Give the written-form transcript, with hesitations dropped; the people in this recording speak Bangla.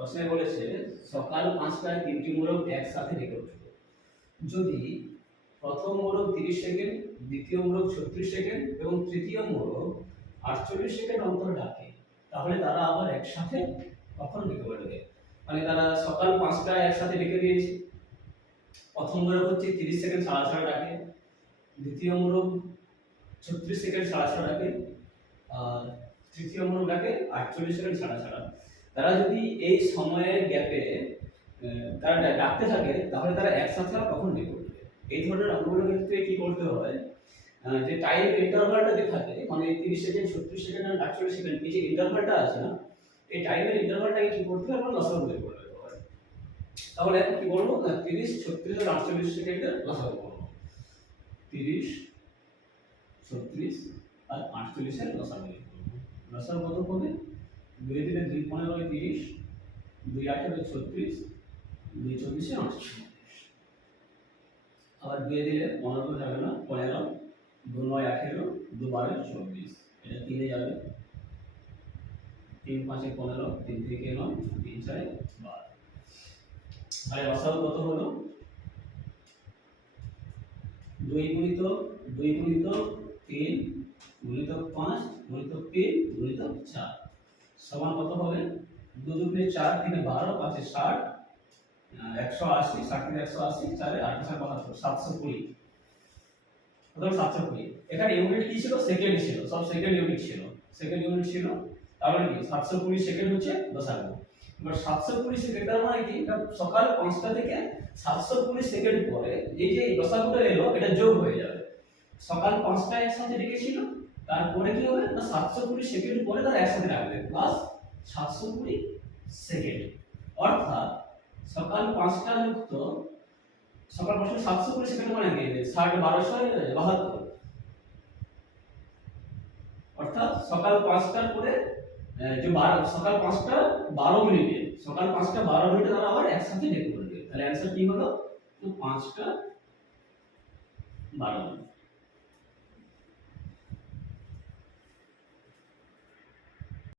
প্রশ্নে বলেছে সকাল 5টায় তিনটি মোড়ক একসাথে ডেকে উঠবে। যদি প্রথম মোড়ক 30 সেকেন্ড, দ্বিতীয় মোড়ক 36 সেকেন্ড এবং তৃতীয় মোড়ক 48 সেকেন্ড অন্তর ডাকে, তাহলে তারা আবার একসাথে কখন ডেকে উঠবে? মানে তারা সকাল 5টায় একসাথে ডেকে দিয়েছে। প্রথম মোড়ক হচ্ছে 30 সেকেন্ড ছাড়া ছাড়া ডাকে, দ্বিতীয় মোড়ক 36 সেকেন্ড ছাড়া ছাড়া ডাকে, আর তৃতীয় মোড়ক ডাকে 48 সেকেন্ড ছাড়া ছাড়া। তারা যদি এই সময়ের গ্যাপে তারা ডাকতে থাকে, তাহলে তারা একসাথে আর কখন ডেকে উঠবে? এই ধরনের অঙ্কগুলোর ক্ষেত্রে কি করতে হয়, যে টাইম ইন্টারভালটা যে থাকে, মানে 30 সেকেন্ড, 36 সেকেন্ড আর 48 সেকেন্ড, এই যে ইন্টারভালটা আছে না, এই টাইমের ইন্টারভালটাকে কি করতে হবে, আমরা লসাগু বের করে নিতে হবে। তাহলে এখন কি করব, 30, 36 আর 48 সেকেন্ডের লসাগু করব। 30, 36 আর 48 এর লসাগু বের করব। লসাগু কত হবে? 2 দিলে 2 15 30, 2 8 36, 2 24 48। আবার 2 দিলে 15 যাবে না, 15, 2 9 18, 2 12 24, এটা 3 এ যাবে, 3 5 15, 3 থেকে 9, 3 4 12। তাহলে লসাগু কত হলো? 2 গুণিত 2 গুণিত 3 গুণিত 5 গুণিত 3 গুণিত 4 সমান কত হবে? 2 দুগুণে 4, 3 এ 12, 5 এ 60, 180, 60 থেকে 180, 4 এ 8 72, 720। কত? 720। এখানে ইউনিট কি ছিল? সেকেন্ড ছিল, সব সেকেন্ড ইউনিট ছিল, সেকেন্ড ইউনিট ছিল। তার মানে কি 720 সেকেন্ড হচ্ছে লসাগু। এবার 720 সেকেন্ড তার মানে কি, এটা সকাল 5টা থেকে 720 সেকেন্ড পরে এই যে লসাগুটা এলো, এটা যোগ হয়ে যাবে। সকাল 5টায় একসাথে ডেকেছিল, তারপরে কি হবে না, 720 সেকেন্ড পরে তারা একসাথে ডাকবে, প্লাস 720 সেকেন্ড। অর্থাৎ সকাল 5টা যুক্ত সকাল 5টা 720 সেকেন্ড মানে কি, 60 1272। অর্থাৎ সকাল 5টার পরে যে 12, সকাল 5টা 12 মিনিটে, সকাল 5টা 12 মিনিটে তারা আবার একসাথে ডেকে উঠবে। তাহলে অ্যানসার কি হলো? তো 5টা 12 মিনিট।